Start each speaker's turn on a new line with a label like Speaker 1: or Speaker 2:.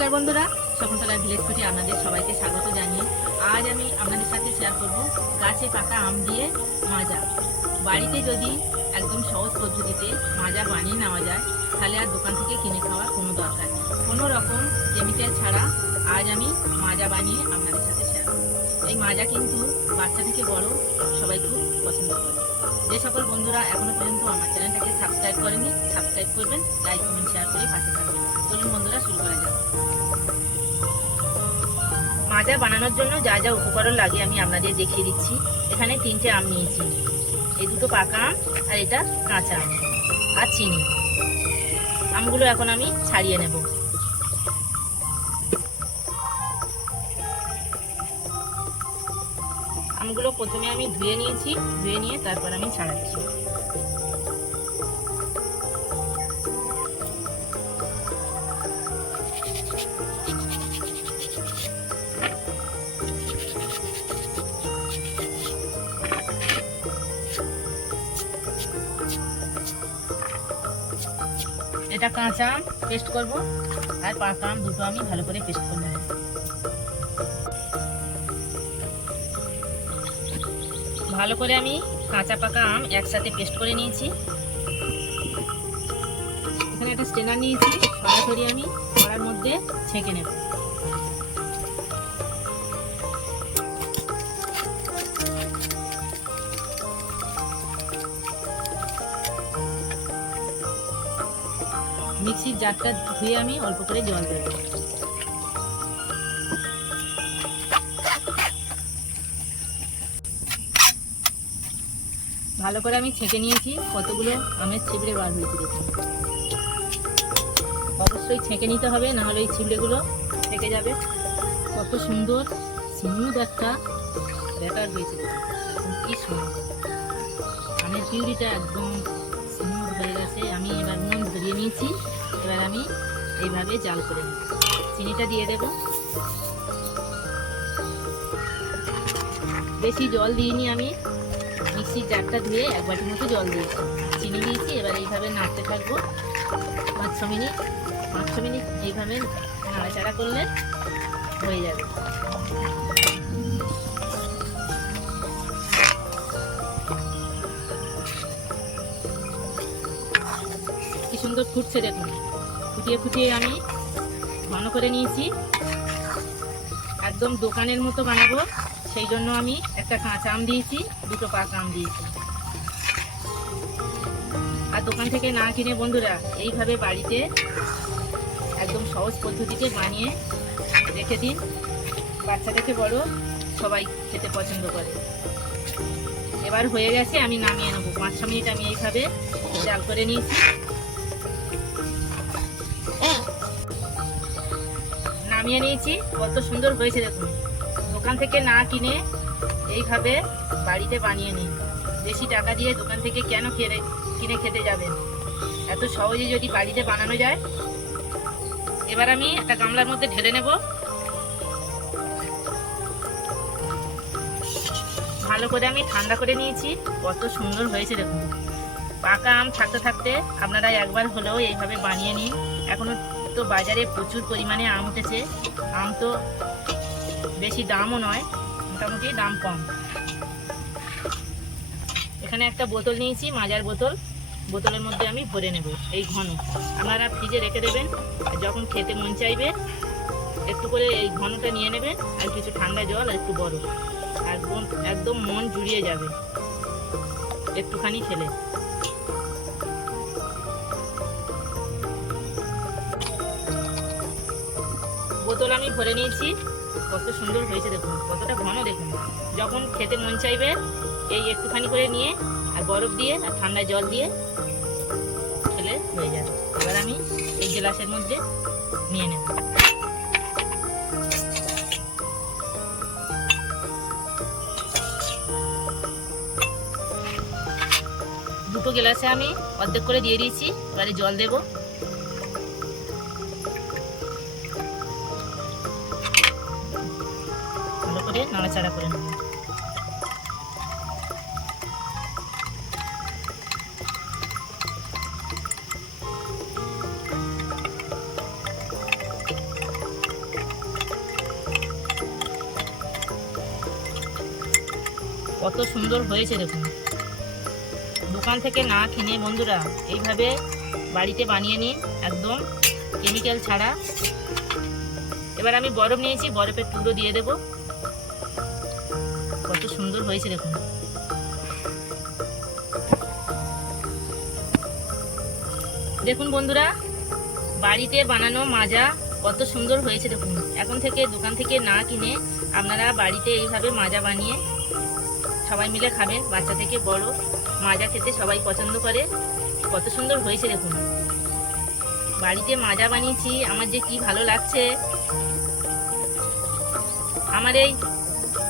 Speaker 1: নমস্কার বন্ধুরা শকুন্তলা ভিলেজ ফুটে আপনাদের সবাইকে স্বাগত জানিয়ে আজ আমি আপনাদের সাথে শেয়ার করব গাছে পাকা আম দিয়ে মাজা। বাড়িতে যদি একদম সহজ পদ্ধতিতে মাজা বানিয়ে নেওয়া যায়, তাহলে আর দোকান থেকে কিনে খাওয়ার কোনো দরকার কোনো রকম কেমিক্যাল ছাড়া আজ আমি মাজা বানিয়ে আপনাদের সাথে শেয়ার করব। এই মাজা কিন্তু বাচ্চা থেকে বড় সবাই খুব পছন্দ করে। যে সকল বন্ধুরা এখনও পর্যন্ত আমার চ্যানেলটাকে সাবস্ক্রাইব করেনি সাবস্ক্রাইব করবেন লাইক কমেন্ট শেয়ার করে পাশে থাকবেন। মাজা বানানোর জন্য যা যা উপকরণ লাগে আমি আপনাদের দেখিয়ে দিচ্ছি। এখানে তিনটে আম নিয়েছি। এই দুটো পাকা আম আর এটা কাঁচা আম আর চিনি। আমগুলো এখন আমি ছাড়িয়ে নেব। আমগুলো প্রথমে আমি ধুয়ে নিয়েছি, ধুয়ে নিয়ে তারপর আমি ছাড়াচ্ছি। এটা কাঁচা আম পেস্ট করব। আর পাকা আম দুটো আমি ভালো করে পেস্ট করব ভালো করে আমি কাঁচা পাকা আম একসাথে পেস্ট করে নিয়েছি। এখানে একটা স্টেনার নিয়েছি, সরাসরি আমি কড়ার মধ্যে ছেঁকে নেব। মিক্সির জারটা ধুয়ে আমি অল্প করে জল দেব। ভালো করে আমি ছেঁকে নিয়েছি, কতগুলো আমের ছিবড়ে বার হয়েছে দেখুন। অবশ্যই ছেঁকে নিতে হবে, নাহলে এই ছিবড়েগুলো থেকে যাবে। কত সুন্দর স্মুথ একটা ব্যাটার হয়েছে দেখুন। কি সুন্দর। আমের পিউরিটা একদম স্মুথ হয়ে গেছে। আমি এবার নুন ধরিয়ে নিয়েছি। এবার আমি এইভাবে জাল করে নিই চিনিটা দিয়ে দেব। বেশি জল দিইনি আমি। মিক্সির জারটা ধুয়ে এক বাটির মতো জল দিয়েছি। চিনি দিয়েছি, এবার এইভাবে নাড়তে থাকব। পাঁচ ছ মিনিট, পাঁচ ছ মিনিট এইভাবে নাড়াচাড়া করলে হয়ে যাবে। কি সুন্দর ফুটছে দেখুন। ফুটিয়ে ফুটিয়ে আমি ঘন করে নিয়েছি। একদম দোকানের মতো বানাবো, সেই জন্য আমি একটা কাঁচা আম দিয়েছি, দুটো পাকা আম দিয়েছি। আর দোকান থেকে না কিনে বন্ধুরা, এইভাবে বাড়িতে একদম সহজ পদ্ধতিতে বানিয়ে রেখে দিন। বাচ্চা থেকে বড়, সবাই খেতে পছন্দ করে। এবার হয়ে গেছে, আমি নামিয়ে নেব। পাঁচ ছ মিনিট আমি এইভাবে জাল করে নিয়েছি। নামিয়ে নিয়েছি। কত সুন্দর হয়েছে দেখুন। দোকান থেকে না কিনে এইভাবে বাড়িতে বানিয়ে নিন। বেশি টাকা দিয়ে দোকান থেকে কেন কিনে কিনে খেতে যাবেন? এত সহজে যদি বাড়িতে বানানো যায়, এবার আমি একটা গামলার মধ্যে ঢেলে নেব। ভালো করে আমি ঠান্ডা করে নিয়েছি। কত সুন্দর হয়েছে দেখুন। পাকা আম থাকতে থাকতে আপনারা একবার হলেও এইভাবে বানিয়ে নিন। এখনও তো বাজারে প্রচুর পরিমাণে আম উঠেছে। আম তো বেশি দামও নয়, মোটামুটি দাম কম। এখানে একটা বোতল নিয়েছি, মাজার বোতল। বোতলের মধ্যে আমি ভরে নেব এই ঘন। আপনারা ফ্রিজে রেখে দেবেন, যখন খেতে মন চাইবে, একটু করে এই ঘনটা নিয়ে নেবেন, আর কিছু ঠান্ডা জল আর একটু বরফ একদম একদম মন জুড়িয়ে যাবে। একটুখানি খেলে। বোতল আমি ভরে নিয়েছি। কত সুন্দর হয়েছে দেখুন, কতটা ঘন দেখুন। যখন খেতে মন চাইবে, এই একটুখানি করে নিয়ে আর বরফ দিয়ে আর ঠান্ডা জল দিয়ে খেলে হয়ে যাবে। এবার আমি এই গ্লাসের মধ্যে নিয়ে নেব। দুটো গ্লাসে আমি অর্ধেক করে দিয়ে দিয়েছি, এবারে জল দেবো। নাড়াচাড়া করে নেবেন কত সুন্দর হয়েছে দেখুন। দোকান থেকে না কিনে বন্ধুরা, এইভাবে বাড়িতে বানিয়ে নিন একদম কেমিক্যাল ছাড়া। এবার আমি বরফ নিয়েছি, বরফের টুকরো দিয়ে দেবো। কত সুন্দর হয়েছে দেখুন দেখুন বন্ধুরা, বাড়িতে বানানো মাজা কত সুন্দর হয়েছে দেখুন। এখন থেকে দোকান থেকে না কিনে আপনারা বাড়িতে এইভাবে মাজা বানিয়ে সবাই মিলে খাবেন বাচ্চা থেকে বড় মাজা খেতে সবাই পছন্দ করে। কত সুন্দর হয়েছে দেখুন। বাড়িতে মাজা বানিয়েছি, আমার যে কি ভালো লাগছে। আমার এই